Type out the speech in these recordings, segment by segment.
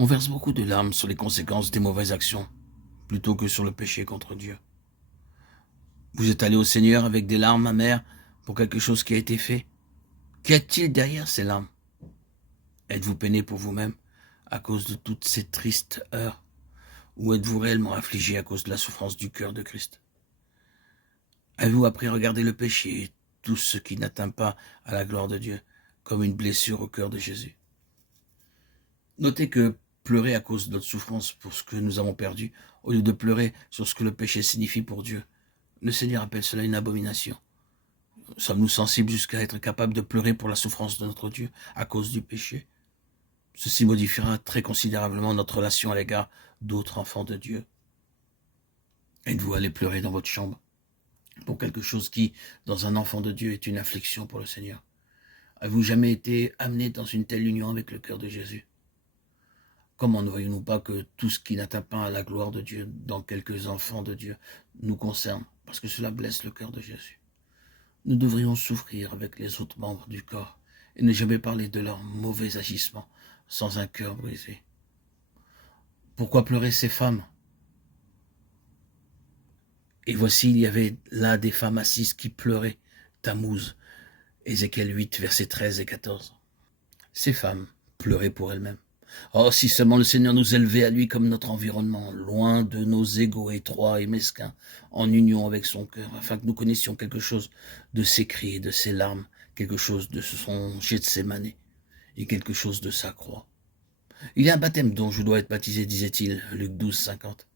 On verse beaucoup de larmes sur les conséquences des mauvaises actions, plutôt que sur le péché contre Dieu. Vous êtes allé au Seigneur avec des larmes amères pour quelque chose qui a été fait. Qu'y a-t-il derrière ces larmes? Êtes-vous peiné pour vous-même à cause de toutes ces tristes heures? Ou êtes-vous réellement affligé à cause de la souffrance du cœur de Christ? Avez-vous appris à regarder le péché et tout ce qui n'atteint pas à la gloire de Dieu comme une blessure au cœur de Jésus? Notez que pleurer à cause de notre souffrance pour ce que nous avons perdu, au lieu de pleurer sur ce que le péché signifie pour Dieu, le Seigneur appelle cela une abomination. Sommes-nous sensibles jusqu'à être capables de pleurer pour la souffrance de notre Dieu à cause du péché? Ceci modifiera très considérablement notre relation à l'égard d'autres enfants de Dieu. Êtes-vous allé pleurer dans votre chambre pour quelque chose qui, dans un enfant de Dieu, est une affliction pour le Seigneur? Avez-vous jamais été amené dans une telle union avec le cœur de Jésus? Comment ne voyons-nous pas que tout ce qui n'atteint pas à la gloire de Dieu dans quelques enfants de Dieu nous concerne, parce que cela blesse le cœur de Jésus? Nous devrions souffrir avec les autres membres du corps et ne jamais parler de leurs mauvais agissements sans un cœur brisé. Pourquoi pleurer ces femmes? Et voici, il y avait là des femmes assises qui pleuraient. Tammuz, Ézéchiel 8, versets 13 et 14. Ces femmes pleuraient pour elles-mêmes. Oh, si seulement le Seigneur nous élevait à lui comme notre environnement, loin de nos égos étroits et mesquins, en union avec son cœur, afin que nous connaissions quelque chose de ses cris et de ses larmes, quelque chose de son Gethsémané et quelque chose de sa croix. Il y a un baptême dont je dois être baptisé, disait-il, Luc 12, 50.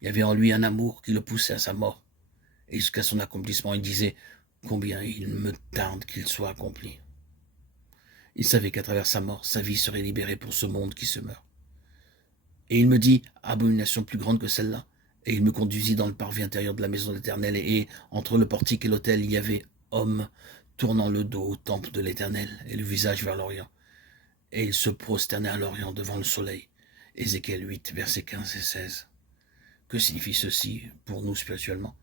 Il y avait en lui un amour qui le poussait à sa mort. Et jusqu'à son accomplissement, il disait « Combien il me tarde qu'il soit accompli ». Il savait qu'à travers sa mort, sa vie serait libérée pour ce monde qui se meurt. Et il me dit « Abomination plus grande que celle-là ». Et il me conduisit dans le parvis intérieur de la maison de l'Éternel. Et entre le portique et l'autel, il y avait homme tournant le dos au temple de l'Éternel et le visage vers l'Orient. Et il se prosternait à l'Orient devant le soleil. Ézéchiel 8, versets 15 et 16. Que signifie ceci pour nous spirituellement?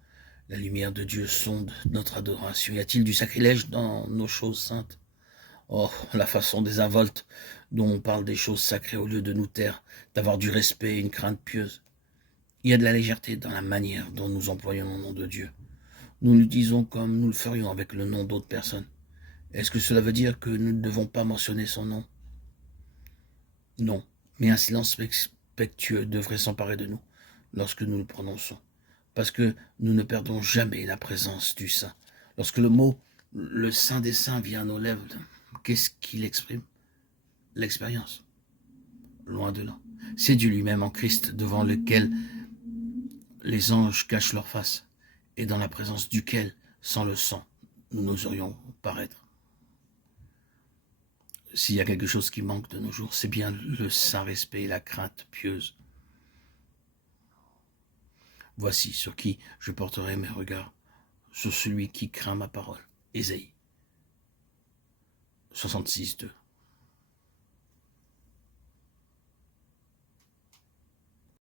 La lumière de Dieu sonde notre adoration. Y a-t-il du sacrilège dans nos choses saintes? Oh, la façon désinvolte dont on parle des choses sacrées au lieu de nous taire, d'avoir du respect et une crainte pieuse. Il y a de la légèreté dans la manière dont nous employons le nom de Dieu. Nous le disons comme nous le ferions avec le nom d'autres personnes. Est-ce que cela veut dire que nous ne devons pas mentionner son nom? Non, mais un silence respectueux devrait s'emparer de nous lorsque nous le prononçons, parce que nous ne perdons jamais la présence du Saint. Lorsque le mot « le Saint des Saints » vient à nos lèvres, qu'est-ce qu'il exprime? L'expérience. Loin de là. C'est Dieu lui-même en Christ devant lequel les anges cachent leur face et dans la présence duquel, sans le sang, nous n'oserions paraître. S'il y a quelque chose qui manque de nos jours, c'est bien le saint respect et la crainte pieuse. Voici sur qui je porterai mes regards, sur celui qui craint ma parole. Ésaïe 66, 2.